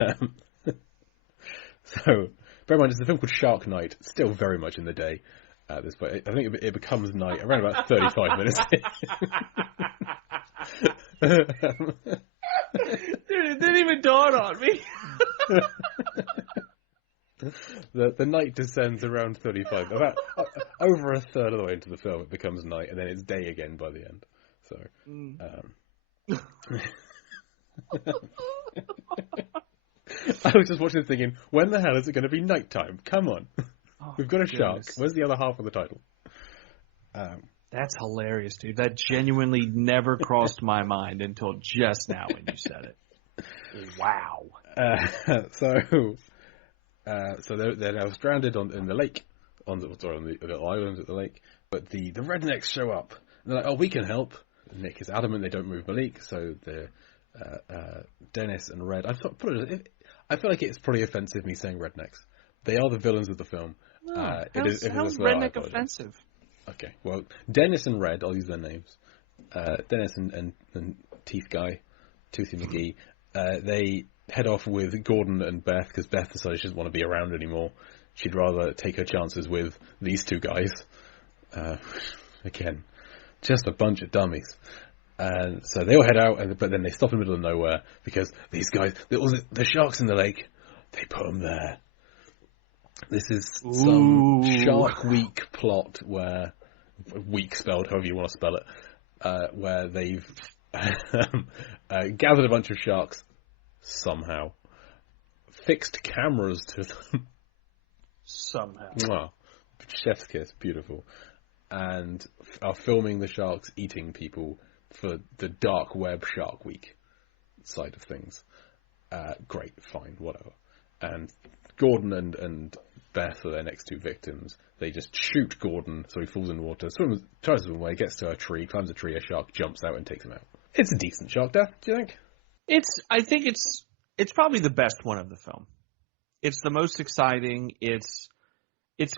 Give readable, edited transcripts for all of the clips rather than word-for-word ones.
Um, so, bear in mind, it's a film called Shark Night. It's still very much in the day at this point. I think it becomes night around about 35 minutes. Dude, it didn't even dawn on me. The night descends around 35. About over a third of the way into the film, it becomes night, and then it's day again by the end. So, I was just watching this thinking, when the hell is it going to be nighttime? Come on. We've got a shark. Where's the other half of the title? That's hilarious, dude. That genuinely never crossed my mind until just now when you said it. Wow. So they're now stranded in the lake, on the little island at the lake. But the rednecks show up. And they're like, oh, we can help. Nick is adamant they don't move Malik, so the Dennis and Red. I feel like it's probably offensive me saying rednecks. They are the villains of the film. How's redneck offensive? Okay, well, Dennis and Red, I'll use their names. Dennis and Teeth Guy, Toothy McGee, they head off with Gordon and Beth, because Beth decided she doesn't want to be around anymore. She'd rather take her chances with these two guys. Again, just a bunch of dummies. And so they all head out, but then they stop in the middle of nowhere, because these guys, the sharks in the lake, they put them there. This is some Shark Week plot where, week spelled however you want to spell it, where they've gathered a bunch of sharks somehow, fixed cameras to them somehow. Wow. Chef's kiss, beautiful, and are filming the sharks eating people for the dark web Shark Week side of things. Great, fine, whatever. And Gordon and Beth are their next two victims. They just shoot Gordon, so he falls in the water, tries to swim away, gets to a tree, climbs a tree, a shark jumps out and takes him out. It's a decent shark death, do you think? I think it's probably the best one of the film. It's the most exciting. It's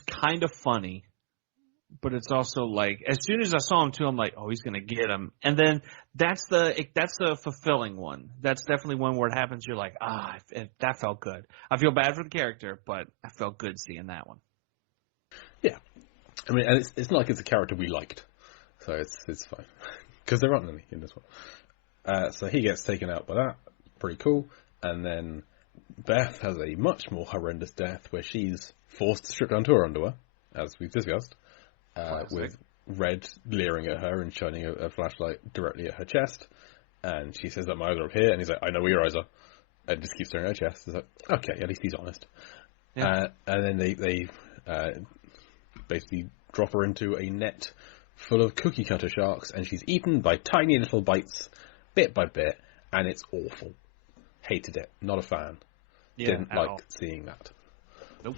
kind of funny, but it's also like, as soon as I saw him too, I'm like, oh, he's gonna get him. And then that's the fulfilling one. That's definitely one where it happens. You're like, that felt good. I feel bad for the character, but I felt good seeing that one. Yeah, I mean, and it's not like it's a character we liked, so it's fine because there aren't any in this one. So he gets taken out by that. Pretty cool. And then Beth has a much more horrendous death where she's forced to strip down to her underwear, as we've discussed, with Red leering at her and shining a flashlight directly at her chest. And she says that my eyes are up here, and he's like, I know where your eyes are. And just keeps staring at her chest. It's like, okay, at least he's honest. Yeah. And then they basically drop her into a net full of cookie cutter sharks, and she's eaten by tiny little bites, bit by bit, and it's awful. Hated it. Not a fan. Yeah, Didn't like seeing that. Nope.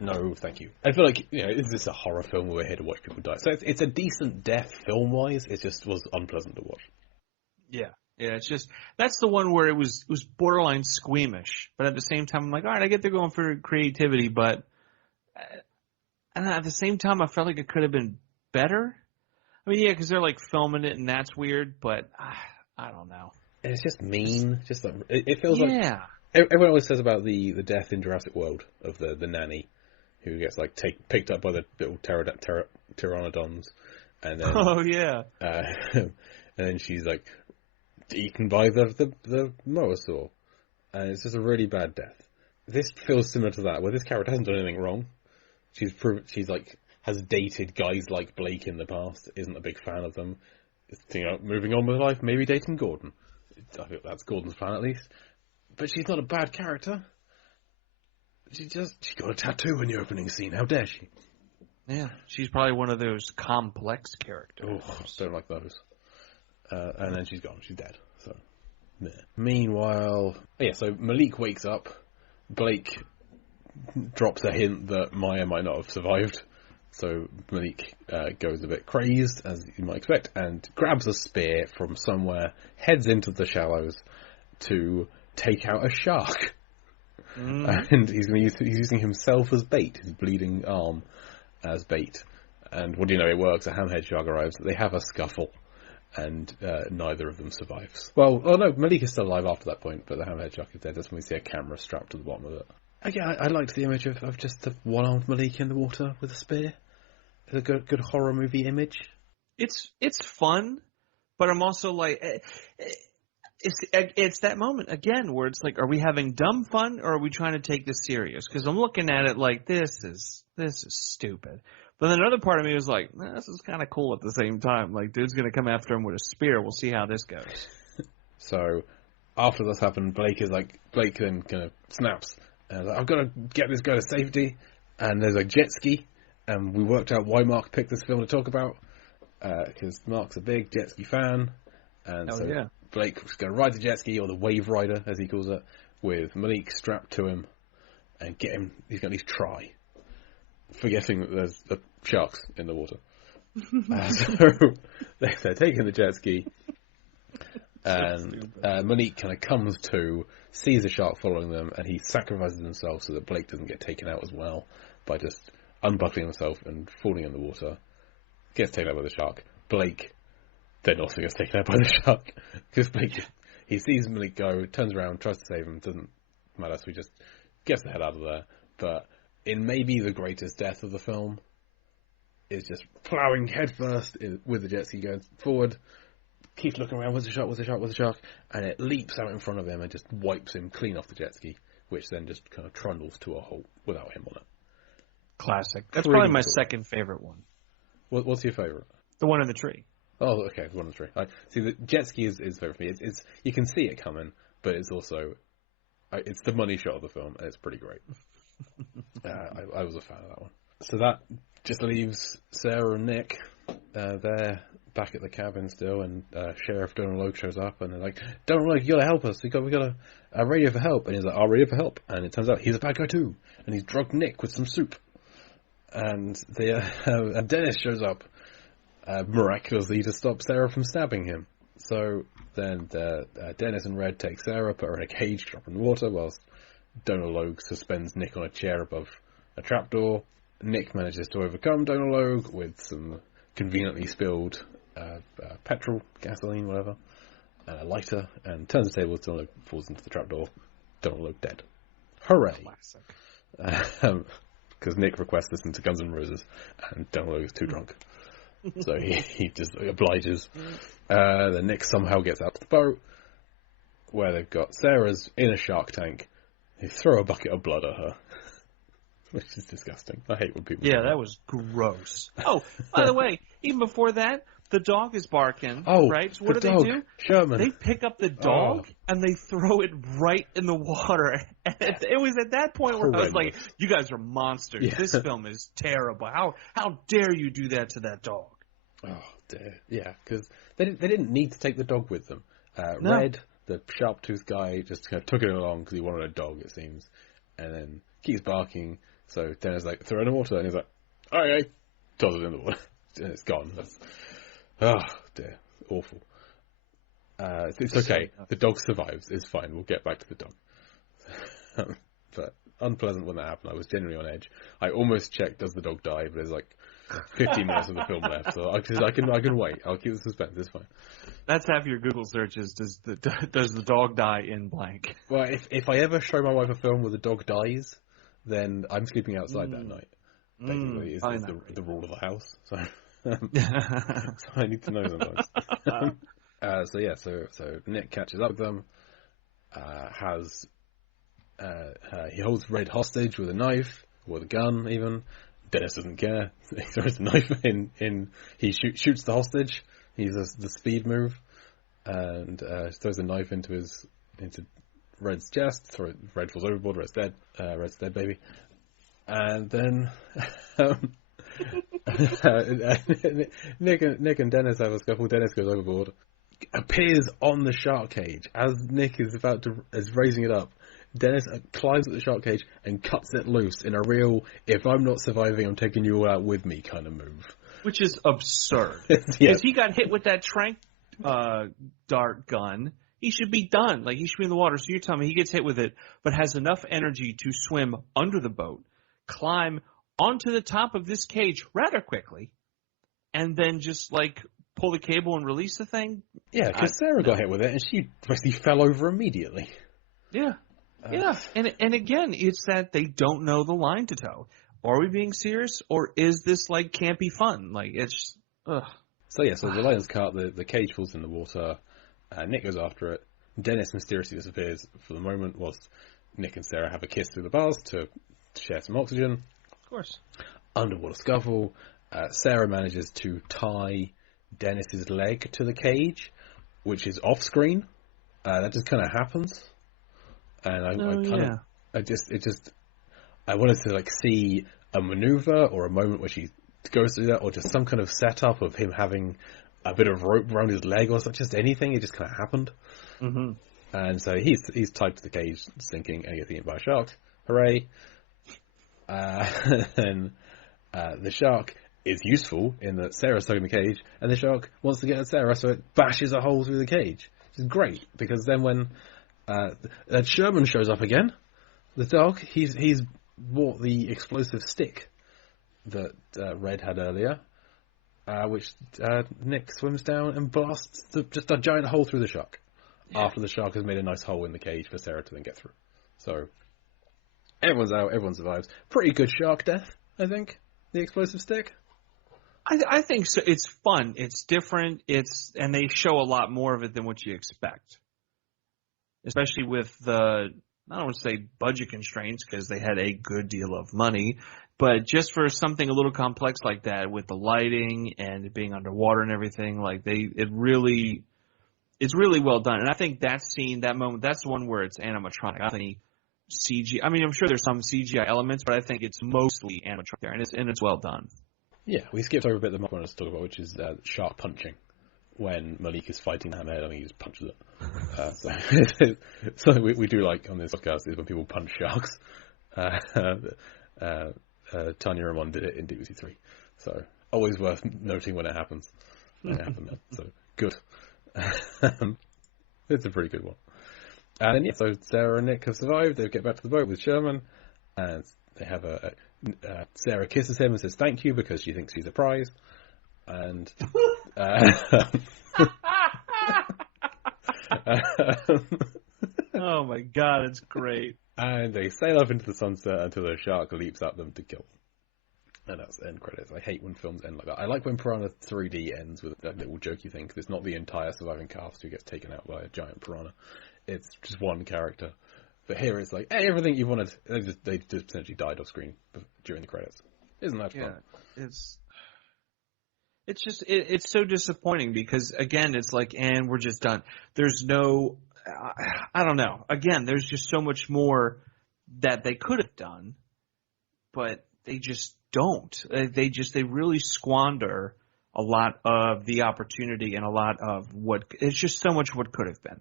No, thank you. I feel like, is this a horror film where we're here to watch people die? So it's a decent death film-wise. It just was unpleasant to watch. Yeah. Yeah, it's just, that's the one where it was borderline squeamish, but at the same time, I'm like, all right, I get they're going for creativity, but and at the same time, I felt like it could have been better. I mean, yeah, because they're like filming it, and that's weird, but I don't know. And it's just mean. Just like, it feels like everyone always says about the death in Jurassic World of the nanny who gets like picked up by the little pteranodons, and then and then she's like eaten by the mosasaur, and it's just a really bad death. This feels similar to that, where this character hasn't done anything wrong. She's like has dated guys like Blake in the past, isn't a big fan of them. Moving on with life, maybe dating Gordon. I think that's Gordon's plan at least. But she's not a bad character. She got a tattoo in the opening scene. How dare she? Yeah, she's probably one of those complex characters. Oh, don't like those. And then she's gone. She's dead. So, meh. Meanwhile, so Malik wakes up. Blake drops a hint that Maya might not have survived. So Malik goes a bit crazed, as you might expect, and grabs a spear from somewhere, heads into the shallows to take out a shark. And he's using himself as bait, his bleeding arm as bait. And what do you know, it works. A hammerhead shark arrives. They have a scuffle. and neither of them survives. Well, oh no, Malik is still alive after that point, but the hammerhead shark is dead. That's when we see a camera strapped to the bottom of it. Again, I liked the image of just the one-armed Malik in the water with a spear. It's a good horror movie image. It's fun, but I'm also like, it's that moment again where it's like, are we having dumb fun or are we trying to take this serious? Because I'm looking at it like this is stupid. But then another part of me was like, this is kind of cool at the same time. Like, dude's gonna come after him with a spear. We'll see how this goes. So after this happened, Blake then kind of snaps. And like, I've got to get this guy to safety. And there's a jet ski. And we worked out why Mark picked this film to talk about. Because Mark's a big jet ski fan. And Blake's going to ride the jet ski, or the wave rider, as he calls it, with Malik strapped to him. And get him, he's going to at least try. Forgetting that there's sharks in the water. So they're taking the jet ski. And Malik kind of comes to, sees a shark following them, and he sacrifices himself so that Blake doesn't get taken out as well by just unbuckling himself and falling in the water. Gets taken out by the shark. Blake then also gets taken out by the shark. Because Blake, he sees Malik go, turns around, tries to save him, doesn't matter, so he just gets the head out of there. But in maybe the greatest death of the film, is just ploughing headfirst with the jet ski going forward. Keeps looking around, where's the shark? And it leaps out in front of him and just wipes him clean off the jet ski, which then just kind of trundles to a halt without him on it. Classic. That's really probably my second favorite one. What's your favorite? The one in the tree. Oh, okay, the one in the tree. See, the jet ski is favorite for me. It's you can see it coming, but it's also it's the money shot of the film, and it's pretty great. I was a fan of that one. So that just leaves Sarah and Nick. They're back at the cabin still, and Sheriff Donald Logue shows up, and they're like, Donald Logue, you gotta help us. We got a radio for help. And he's like, I'll radio for help. And it turns out he's a bad guy too, and he's drugged Nick with some soup. And Dennis shows up miraculously to stop Sarah from stabbing him. So then Dennis and Red take Sarah, put her in a cage, drop her in the water, whilst Donald Logue suspends Nick on a chair above a trapdoor. Nick manages to overcome Donald Logue with some conveniently spilled petrol, gasoline, whatever, and a lighter, and turns the table. Donald Logue falls into the trapdoor. Donald Logue dead. Hooray! Classic. Because Nick requests to listen to Guns N' Roses, and Donald Logue is too drunk. So he just obliges. Then Nick somehow gets out to the boat, where they've got Sarah's in a shark tank. They throw a bucket of blood at her, which is disgusting. I hate when people do that. That was gross. Oh, by the way, even before that, the dog is barking, right? So what do dog, they do? Sherman. They pick up the dog and they throw it right in the water. And it was at that point where I was like, you guys are monsters. Yeah. This film is terrible. How dare you do that to that dog? Oh, dear. Yeah, because they didn't need to take the dog with them. No. Red, the sharp-toothed guy, just kind of took it along because he wanted a dog, it seems. And then keeps barking. So Dennis like, throw it in the water. And he's like, okay. Toss it in the water. And it's gone. Oh, dear. Awful. It's okay. The dog survives. It's fine. We'll get back to the dog. But unpleasant when that happened. I was genuinely on edge. I almost checked, does the dog die? But there's like 15 minutes of the film left. So I can wait. I'll keep the suspense. It's fine. That's half your Google searches. Does the dog die in blank? Well, if I ever show my wife a film where the dog dies, then I'm sleeping outside that night. Basically, is the rule of the house. So I need to know sometimes. So Nick catches up with them. He holds Red hostage with a knife, with a gun even. Dennis doesn't care. He throws the knife in. He shoots the hostage. He's the speed move, and throws the knife into Red's chest. Red falls overboard. Red's dead. Red's dead, baby. And then Nick and Dennis have a scuffle. Dennis goes overboard, appears on the shark cage as Nick is raising it up. Dennis climbs at the shark cage and cuts it loose in a real, if I'm not surviving, I'm taking you all out with me kind of move. Which is absurd. Because he got hit with that tranq dart gun. He should be done. Like, he should be in the water. So you're telling me he gets hit with it, but has enough energy to swim under the boat, climb onto the top of this cage rather quickly, and then just, like, pull the cable and release the thing? Yeah, because Sarah got hit with it, and she basically fell over immediately. Yeah. Yeah. And again, it's that they don't know the line to toe. Are we being serious, or is this like campy fun? Like, it's ugh. So the lion's cart, the cage falls in the water. Nick goes after it. Dennis mysteriously disappears for the moment, whilst Nick and Sarah have a kiss through the bars to share some oxygen. Of course. Underwater scuffle. Sarah manages to tie Dennis's leg to the cage, which is off screen. That just kind of happens, and I wanted to like see a maneuver or a moment where she goes through that, or just some kind of setup of him having a bit of rope around his leg, or just anything. It just kind of happened. Mm-hmm. And so he's tied to the cage, sinking, and gets eaten by a shark. Hooray! And the shark is useful in that Sarah's stuck in the cage, and the shark wants to get at Sarah, so it bashes a hole through the cage. Which is great, because then when Sherman shows up again, the dog, he's bought the explosive stick that Red had earlier, which Nick swims down and blasts just a giant hole through the shark. Yeah. After the shark has made a nice hole in the cage for Sarah to then get through. So everyone's out, everyone survives. Pretty good shark death, I think. The explosive stick. I think so. It's fun. It's different. And they show a lot more of it than what you expect. Especially with I don't want to say budget constraints, because they had a good deal of money, but just for something a little complex like that, with the lighting and it being underwater and everything, like it's really well done. And I think that scene, that moment, that's the one where it's animatronic. I think CG. I mean, I'm sure there's some CGI elements, but I think it's mostly animatronic there, and it's well done. Yeah, we skipped over a bit that Mark wanted us to talk about, which is shark punching. When Malik is fighting the hammerhead, I think he just punches it. So we do like on this podcast is when people punch sharks. Tanya Ramon did it in DBC 3. So always worth noting when it happens. When it happened then. So good. It's a pretty good one. And yeah, so Sarah and Nick have survived. They get back to the boat with Sherman, and they have Sarah kisses him and says thank you because she thinks he's a prize. And oh my god, it's great. And they sail off into the sunset until a shark leaps at them to kill them. And that's the end credits. I hate when films end like that. I like when Piranha 3D ends with that little jokey thing, because it's not the entire surviving cast who gets taken out by a giant piranha. It's just one character. But here it's like, hey, everything you wanted, they just potentially died off screen during the credits. Isn't that fun? Yeah, it's so disappointing, because again, it's like, and we're just done. There's no, I don't know. Again, there's just so much more that they could have done, but they just don't. They really squander a lot of the opportunity and a lot of it's just so much what could have been.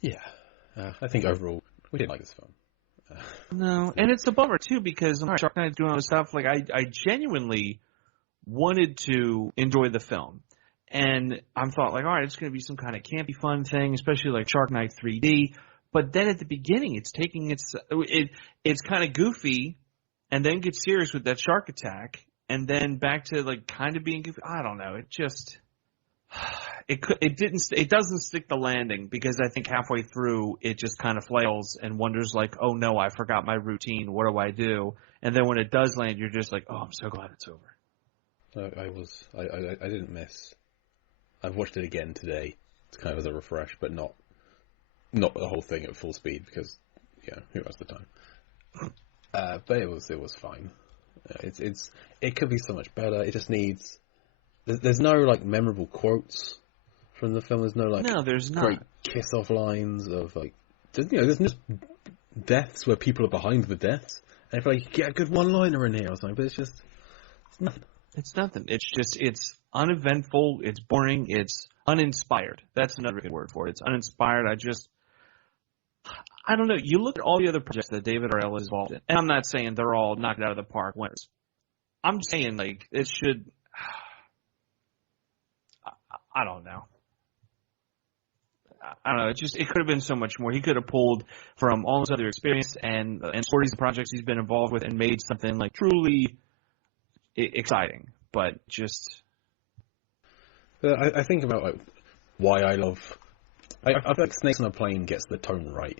Yeah. I think overall, we didn't like this film. No, and it's a bummer too, because Shark Night doing all this stuff. Like I genuinely wanted to enjoy the film, and I thought like, all right, it's going to be some kind of campy fun thing, especially like Shark Night 3D. But then at the beginning, it's taking it's kind of goofy, and then gets serious with that shark attack, and then back to like kind of being goofy. I don't know. It just it doesn't stick the landing, because I think halfway through it just kind of flails and wonders like, oh no, I forgot my routine. What do I do? And then when it does land, you're just like, oh, I'm so glad it's over. I didn't miss. I've watched it again today. It's kind of as a refresh, but not the whole thing at full speed, because who has the time? But it was fine. It could be so much better. It just needs. There's no like memorable quotes from the film. There's no like there's not great kiss off lines of like. There's just deaths where people are behind the deaths, and if I could get a good one liner in here or something, but it's nothing. It's nothing. It's uneventful. It's boring. It's uninspired. That's another good word for it. It's uninspired. I don't know. You look at all the other projects that David Arell is involved in, and I'm not saying they're all knocked out of the park winners. I'm saying like it should. I don't know. I don't know. It could have been so much more. He could have pulled from all his other experience and stories and projects he's been involved with and made something like truly exciting. But just I think about like why I love. I feel like Snakes on a Plane gets the tone right